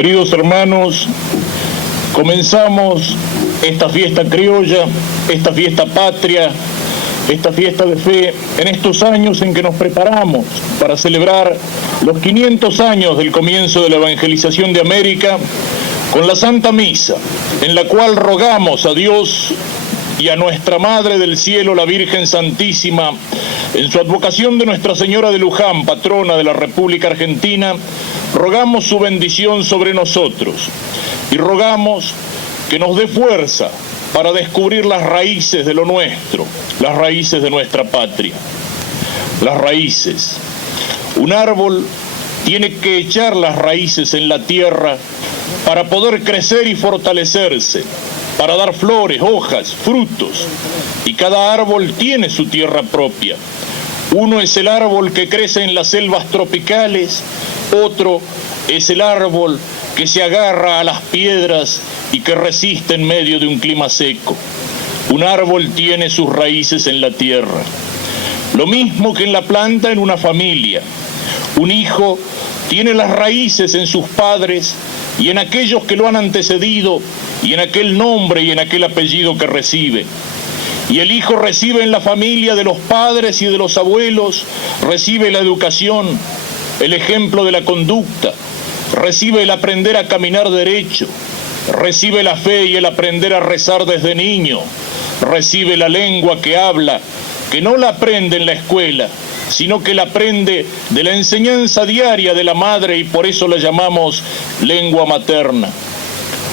Queridos hermanos, comenzamos esta fiesta criolla, esta fiesta patria, esta fiesta de fe, en estos años en que nos preparamos para celebrar los 500 años del comienzo de la evangelización de América, con la Santa Misa, en la cual rogamos a Dios y a nuestra Madre del Cielo, la Virgen Santísima, en su advocación de Nuestra Señora de Luján, patrona de la República Argentina, rogamos su bendición sobre nosotros y rogamos que nos dé fuerza para descubrir las raíces de lo nuestro, las raíces de nuestra patria. Las raíces. Un árbol tiene que echar las raíces en la tierra para poder crecer y fortalecerse, para dar flores, hojas, frutos. Y cada árbol tiene su tierra propia. Uno es el árbol que crece en las selvas tropicales, otro es el árbol que se agarra a las piedras y que resiste en medio de un clima seco. Un árbol tiene sus raíces en la tierra. Lo mismo que en la planta en una familia. Un hijo tiene las raíces en sus padres y en aquellos que lo han antecedido y en aquel nombre y en aquel apellido que recibe. Y el hijo recibe en la familia de los padres y de los abuelos, recibe la educación, el ejemplo de la conducta, recibe el aprender a caminar derecho, recibe la fe y el aprender a rezar desde niño, recibe la lengua que habla, que no la aprende en la escuela, sino que la aprende de la enseñanza diaria de la madre y por eso la llamamos lengua materna.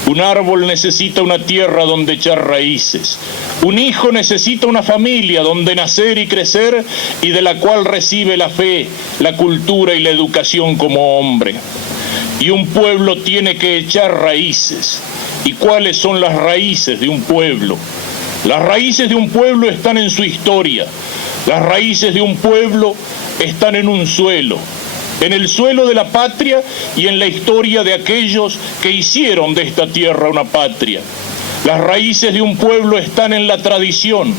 Un árbol necesita una tierra donde echar raíces. Un hijo necesita una familia donde nacer y crecer y de la cual recibe la fe, la cultura y la educación como hombre. Y un pueblo tiene que echar raíces. ¿Y cuáles son las raíces de un pueblo? Las raíces de un pueblo están en su historia. Las raíces de un pueblo están en un suelo. En el suelo de la patria y en la historia de aquellos que hicieron de esta tierra una patria. Las raíces de un pueblo están en la tradición,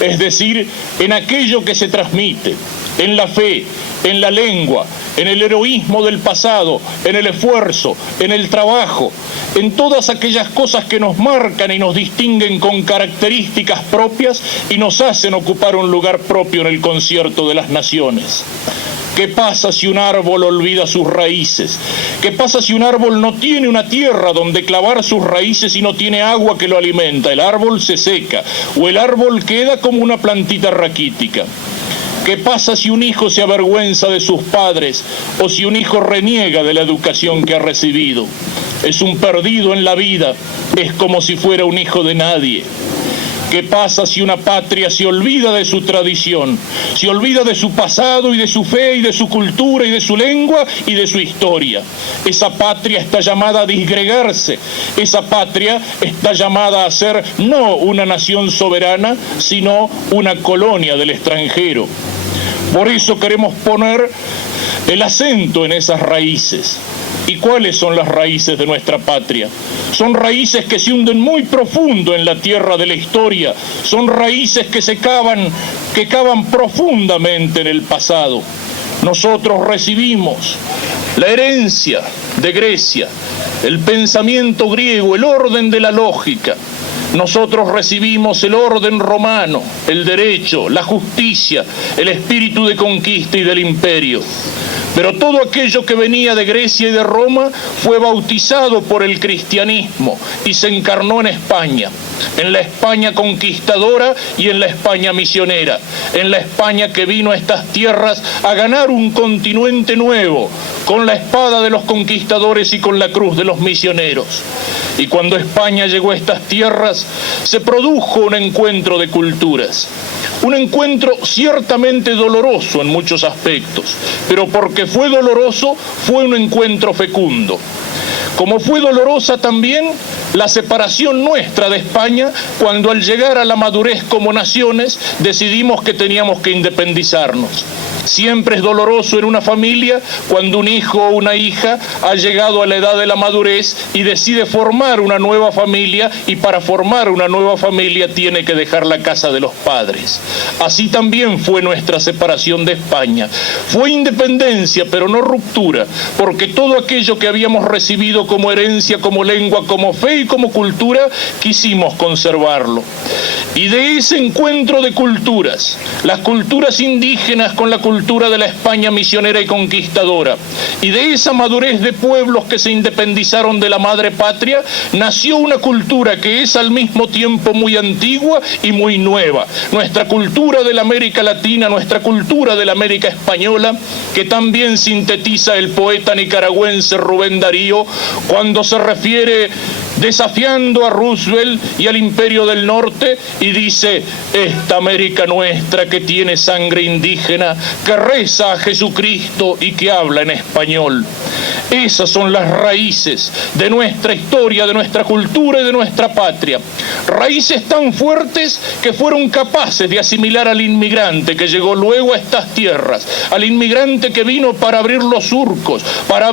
es decir, en aquello que se transmite, en la fe, en la lengua, en el heroísmo del pasado, en el esfuerzo, en el trabajo, en todas aquellas cosas que nos marcan y nos distinguen con características propias y nos hacen ocupar un lugar propio en el concierto de las naciones. ¿Qué pasa si un árbol olvida sus raíces? ¿Qué pasa si un árbol no tiene una tierra donde clavar sus raíces y no tiene agua que lo alimenta? El árbol se seca o el árbol queda como una plantita raquítica. ¿Qué pasa si un hijo se avergüenza de sus padres o si un hijo reniega de la educación que ha recibido? Es un perdido en la vida, es como si fuera un hijo de nadie. ¿Qué pasa si una patria se olvida de su tradición, se olvida de su pasado y de su fe y de su cultura y de su lengua y de su historia? Esa patria está llamada a disgregarse, esa patria está llamada a ser no una nación soberana, sino una colonia del extranjero. Por eso queremos poner el acento en esas raíces. ¿Y cuáles son las raíces de nuestra patria? Son raíces que se hunden muy profundo en la tierra de la historia, son raíces que cavan profundamente en el pasado. Nosotros recibimos la herencia de Grecia, el pensamiento griego, el orden de la lógica. Nosotros recibimos el orden romano, el derecho, la justicia, el espíritu de conquista y del imperio. Pero todo aquello que venía de Grecia y de Roma fue bautizado por el cristianismo y se encarnó en España, en la España conquistadora y en la España misionera, en la España que vino a estas tierras a ganar un continente nuevo, con la espada de los conquistadores y con la cruz de los misioneros. Y cuando España llegó a estas tierras, se produjo un encuentro de culturas. Un encuentro ciertamente doloroso en muchos aspectos, pero porque fue doloroso, fue un encuentro fecundo. Como fue dolorosa también la separación nuestra de España cuando al llegar a la madurez como naciones decidimos que teníamos que independizarnos. Siempre es doloroso en una familia cuando un hijo o una hija ha llegado a la edad de la madurez y decide formar una nueva familia, y para formar una nueva familia tiene que dejar la casa de los padres. Así también fue nuestra separación de España. Fue independencia, pero no ruptura, porque todo aquello que habíamos recibido como herencia, como lengua, como fe y como cultura, quisimos conservarlo. Y de ese encuentro de culturas, las culturas indígenas con la cultura de la España misionera y conquistadora, y de esa madurez de pueblos que se independizaron de la madre patria, nació una cultura que es al mismo tiempo muy antigua y muy nueva. Nuestra cultura de la América Latina, nuestra cultura de la América Española, que también sintetiza el poeta nicaragüense Rubén Darío cuando se refiere desafiando a Roosevelt y al Imperio del Norte, y dice: esta América nuestra que tiene sangre indígena, que reza a Jesucristo y que habla en español. Esas son las raíces de nuestra historia, de nuestra cultura y de nuestra patria. Raíces tan fuertes que fueron capaces de asimilar al inmigrante que llegó luego a estas tierras, al inmigrante que vino para abrir los surcos, para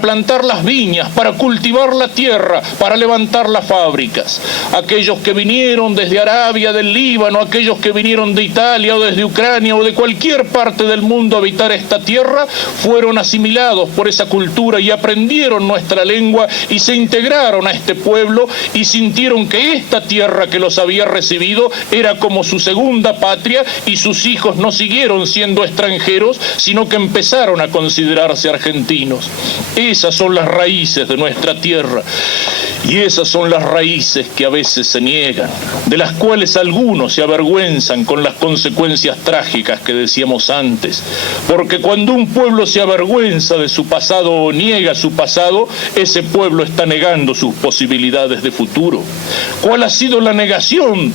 plantar las viñas, para cultivar la tierra, para levantar las fábricas. Aquellos que vinieron desde Arabia, del Líbano, aquellos que vinieron de Italia o desde Ucrania o de cualquier parte del mundo a habitar esta tierra, fueron asimilados por esa cultura y aprendieron nuestra lengua y se integraron a este pueblo y sintieron que esta tierra que los había recibido era como su segunda patria, y sus hijos no siguieron siendo extranjeros, sino que empezaron a considerarse argentinos. Esas son las raíces de nuestra tierra, y esas son las raíces que a veces se niegan, de las cuales algunos se avergüenzan con las consecuencias trágicas que decíamos antes, porque cuando un pueblo se avergüenza de su pasado o niega su pasado, ese pueblo está negando sus posibilidades de futuro. ¿Cuál ha sido la negación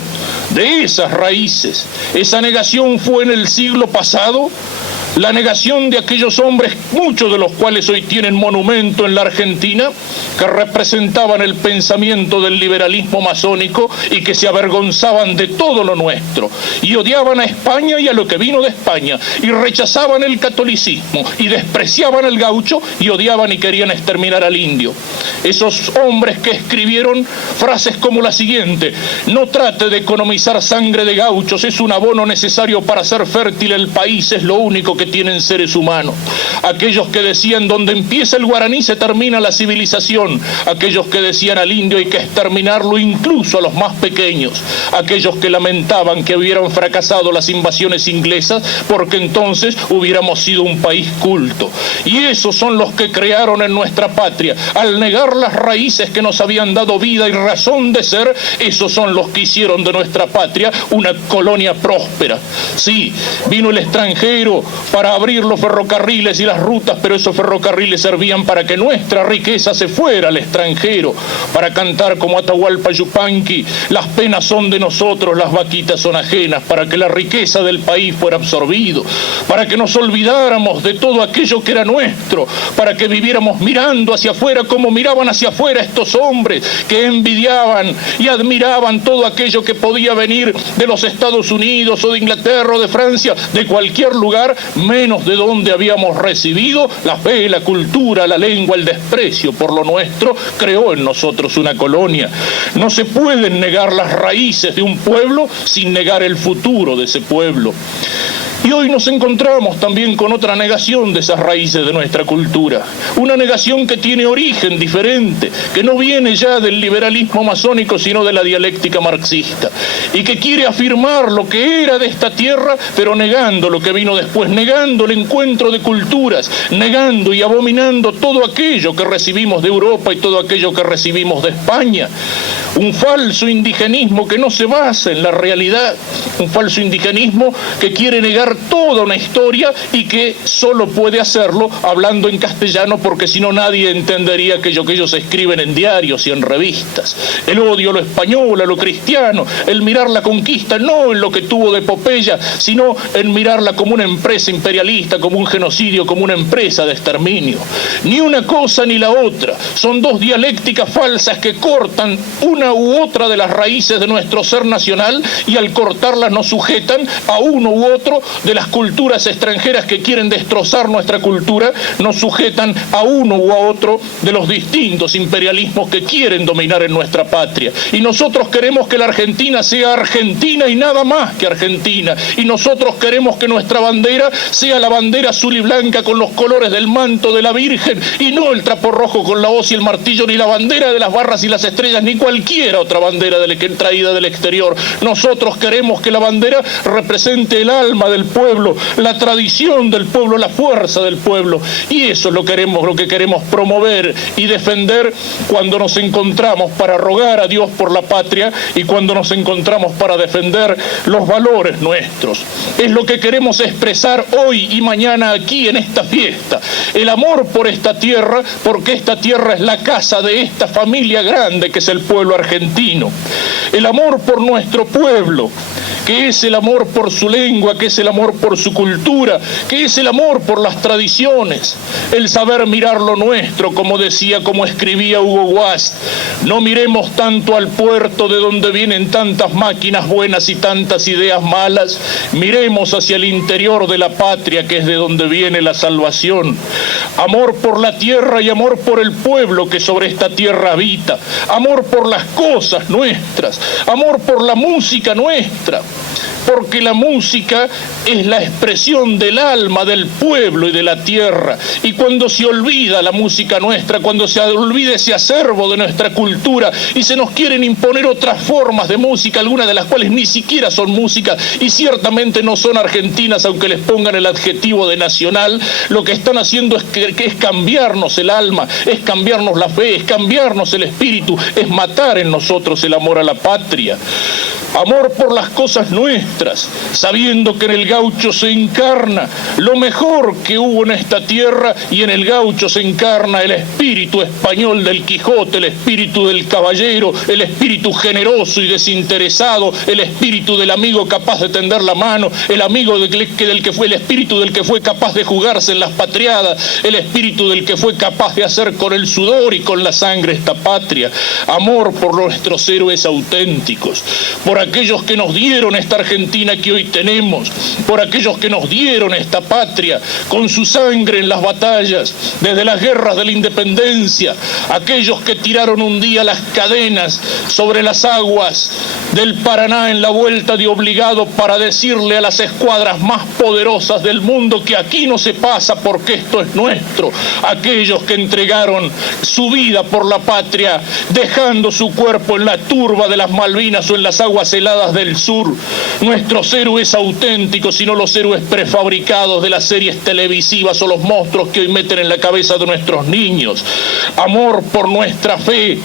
de esas raíces? Esa negación fue en el siglo pasado, la negación de aquellos hombres, muchos de los cuales hoy tienen monumento en la Argentina, que representaban el pensamiento del liberalismo masónico y que se avergonzaban de todo lo nuestro, y odiaban a España y a lo que vino de España, y rechazaban el catolicismo, y despreciaban al gaucho, y odiaban y querían exterminar al indio. Esos hombres que escribieron frases como la siguiente: no trate de economizar sangre de gauchos, es un abono necesario para hacer fértil el país, es lo único que tienen seres humanos. Aquellos que decían donde empieza el guaraní se termina la civilización, aquellos que decían al indio hay que exterminarlo, incluso a los más pequeños, aquellos que lamentaban que hubieran fracasado las invasiones inglesas porque entonces hubiéramos sido un país culto. Y esos son los que crearon en nuestra patria, al negar las raíces que nos habían dado vida y razón de ser, esos son los que hicieron de nuestra patria una colonia próspera. Sí, vino el extranjero para abrir los ferrocarriles y las rutas, pero esos ferrocarriles servían para que nuestra riqueza se fuera al extranjero, para cantar como Atahualpa Yupanqui: las penas son de nosotros, las vaquitas son ajenas, para que la riqueza del país fuera absorbido, para que nos olvidáramos de todo aquello que era nuestro, para que viviéramos mirando hacia afuera como miraban hacia afuera estos hombres que envidiaban y admiraban todo aquello que podía venir de los Estados Unidos o de Inglaterra o de Francia, de cualquier lugar, menos de donde habíamos recibido la fe, la cultura, la lengua, el desprecio por lo nuestro, creó en nosotros una colonia. No se pueden negar las raíces de un pueblo sin negar el futuro de ese pueblo. Y hoy nos encontramos también con otra negación de esas raíces de nuestra cultura, una negación que tiene origen diferente, que no viene ya del liberalismo masónico, sino de la dialéctica marxista, y que quiere afirmar lo que era de esta tierra, pero negando lo que vino después, negando el encuentro de culturas, negando y abominando todo aquello que recibimos de Europa y todo aquello que recibimos de España. Un falso indigenismo que no se basa en la realidad, un falso indigenismo que quiere negar toda una historia y que solo puede hacerlo hablando en castellano, porque si no nadie entendería aquello que ellos escriben en diarios y en revistas. El odio a lo español, a lo cristiano, el mirar la conquista no en lo que tuvo de epopeya, sino en mirarla como una empresa imperialista, como un genocidio, como una empresa de exterminio. Ni una cosa ni la otra. Son dos dialécticas falsas que cortan una u otra de las raíces de nuestro ser nacional y al cortarlas nos sujetan a uno u otro de las culturas extranjeras que quieren destrozar nuestra cultura, nos sujetan a uno u a otro de los distintos imperialismos que quieren dominar en nuestra patria. Y nosotros queremos que la Argentina sea Argentina y nada más que Argentina. Y nosotros queremos que nuestra bandera sea la bandera azul y blanca con los colores del manto de la Virgen y no el trapo rojo con la hoz y el martillo, ni la bandera de las barras y las estrellas, ni cualquier otra bandera traída del exterior. Nosotros queremos que la bandera represente el alma del pueblo, la tradición del pueblo, la fuerza del pueblo. Y eso es lo que queremos promover y defender cuando nos encontramos para rogar a Dios por la patria y cuando nos encontramos para defender los valores nuestros. Es lo que queremos expresar hoy y mañana aquí en esta fiesta. El amor por esta tierra, porque esta tierra es la casa de esta familia grande que es el pueblo argentino. El amor por nuestro pueblo, que es el amor por su lengua, que es el amor por su cultura, que es el amor por las tradiciones, el saber mirar lo nuestro, como decía, como escribía Hugo Guast. No miremos tanto al puerto de donde vienen tantas máquinas buenas y tantas ideas malas, miremos hacia el interior de la patria, que es de donde viene la salvación. Amor por la tierra y amor por el pueblo que sobre esta tierra habita, amor por las cosas nuestras, amor por la música nuestra, porque la música es la expresión del alma del pueblo y de la tierra. Y cuando se olvida la música nuestra, cuando se olvida ese acervo de nuestra cultura y se nos quieren imponer otras formas de música, algunas de las cuales ni siquiera son música y ciertamente no son argentinas, aunque les pongan el adjetivo de nacional, lo que están haciendo es cambiarnos el alma, es cambiarnos la fe, es cambiarnos el espíritu, es matar en nosotros el amor a la patria. Amor por las cosas nuestras, sabiendo que en el gaucho se encarna lo mejor que hubo en esta tierra y en el gaucho se encarna el espíritu español del Quijote, el espíritu del caballero, el espíritu generoso y desinteresado, el espíritu del amigo capaz de tender la mano, el espíritu del que fue capaz de jugarse en las patriadas, el espíritu del que fue capaz de hacer con el sudor y con la sangre esta patria. Amor por nuestros héroes auténticos, por aquellos que nos dieron esta Argentina que hoy tenemos, por aquellos que nos dieron esta patria con su sangre en las batallas, desde las guerras de la independencia, aquellos que tiraron un día las cadenas sobre las aguas del Paraná en la vuelta de Obligado para decirle a las escuadras más poderosas del mundo que aquí no se pasa porque esto es nuestro, aquellos que entregaron su vida por la patria, dejando su cuerpo en la turba de las Malvinas o en las aguas heladas del sur, nuestros héroes auténticos y no los héroes prefabricados de las series televisivas o los monstruos que hoy meten en la cabeza de nuestros niños. Amor por nuestra fe,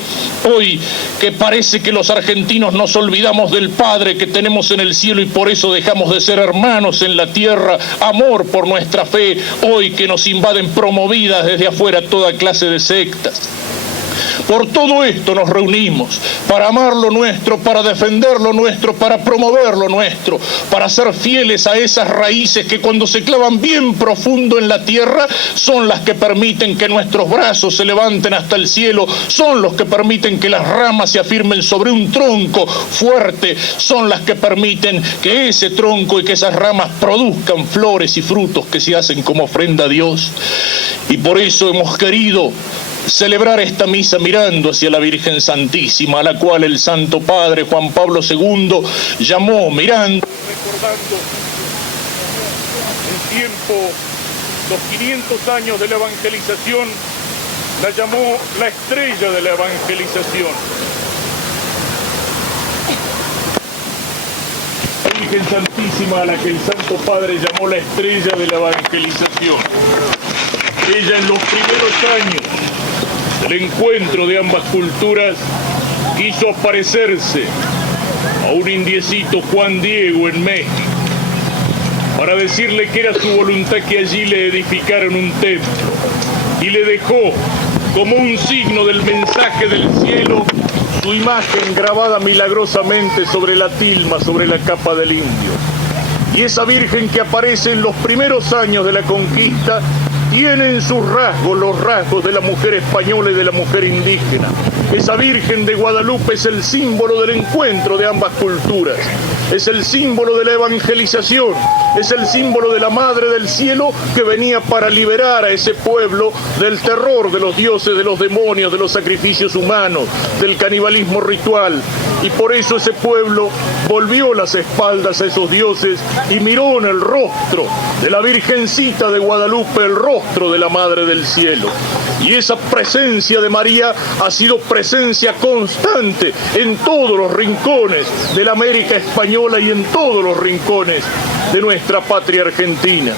hoy que parece que los argentinos nos olvidamos del Padre que tenemos en el cielo y por eso dejamos de ser hermanos en la tierra. Amor por nuestra fe, hoy que nos invaden promovidas desde afuera toda clase de sectas. Por todo esto nos reunimos, para amar lo nuestro, para defender lo nuestro, para promover lo nuestro, para ser fieles a esas raíces que cuando se clavan bien profundo en la tierra son las que permiten que nuestros brazos se levanten hasta el cielo, son los que permiten que las ramas se afirmen sobre un tronco fuerte, son las que permiten que ese tronco y que esas ramas produzcan flores y frutos que se hacen como ofrenda a Dios. Y por eso hemos querido celebrar esta misa mirando hacia la Virgen Santísima, a la cual el Santo Padre Juan Pablo II llamó, mirando, recordando el tiempo, los 500 años de la evangelización, la llamó la estrella de la evangelización. La Virgen Santísima, a la que el Santo Padre llamó la estrella de la evangelización. Ella en los primeros años del encuentro de ambas culturas quiso aparecerse a un indiecito Juan Diego en México para decirle que era su voluntad que allí le edificaran un templo y le dejó como un signo del mensaje del cielo su imagen grabada milagrosamente sobre la tilma, sobre la capa del indio. Y esa Virgen que aparece en los primeros años de la conquista tiene en sus rasgos los rasgos de la mujer española y de la mujer indígena. Esa Virgen de Guadalupe es el símbolo del encuentro de ambas culturas, es el símbolo de la evangelización, es el símbolo de la Madre del Cielo que venía para liberar a ese pueblo del terror de los dioses, de los demonios, de los sacrificios humanos, del canibalismo ritual. Y por eso ese pueblo volvió las espaldas a esos dioses y miró en el rostro de la Virgencita de Guadalupe, el rostro de la Madre del Cielo. Y esa presencia de María ha sido presencia constante en todos los rincones de la América española y en todos los rincones de nuestra patria argentina.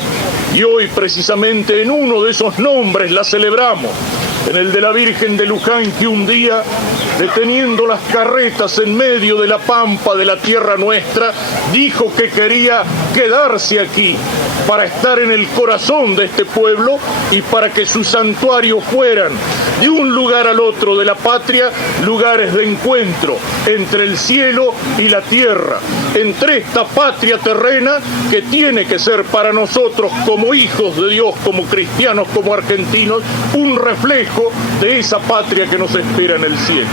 Y hoy precisamente en uno de esos nombres la celebramos, en el de la Virgen de Luján, que un día, deteniendo las carretas en medio de la pampa de la tierra nuestra, dijo que quería quedarse aquí para estar en el corazón de este pueblo y para que sus santuarios fueran de un lugar al otro de la patria, lugares de encuentro entre el cielo y la tierra, entre esta patria terrena que tiene que ser para nosotros como hijos de Dios, como cristianos, como argentinos, un reflejo de esa patria que nos espera en el cielo.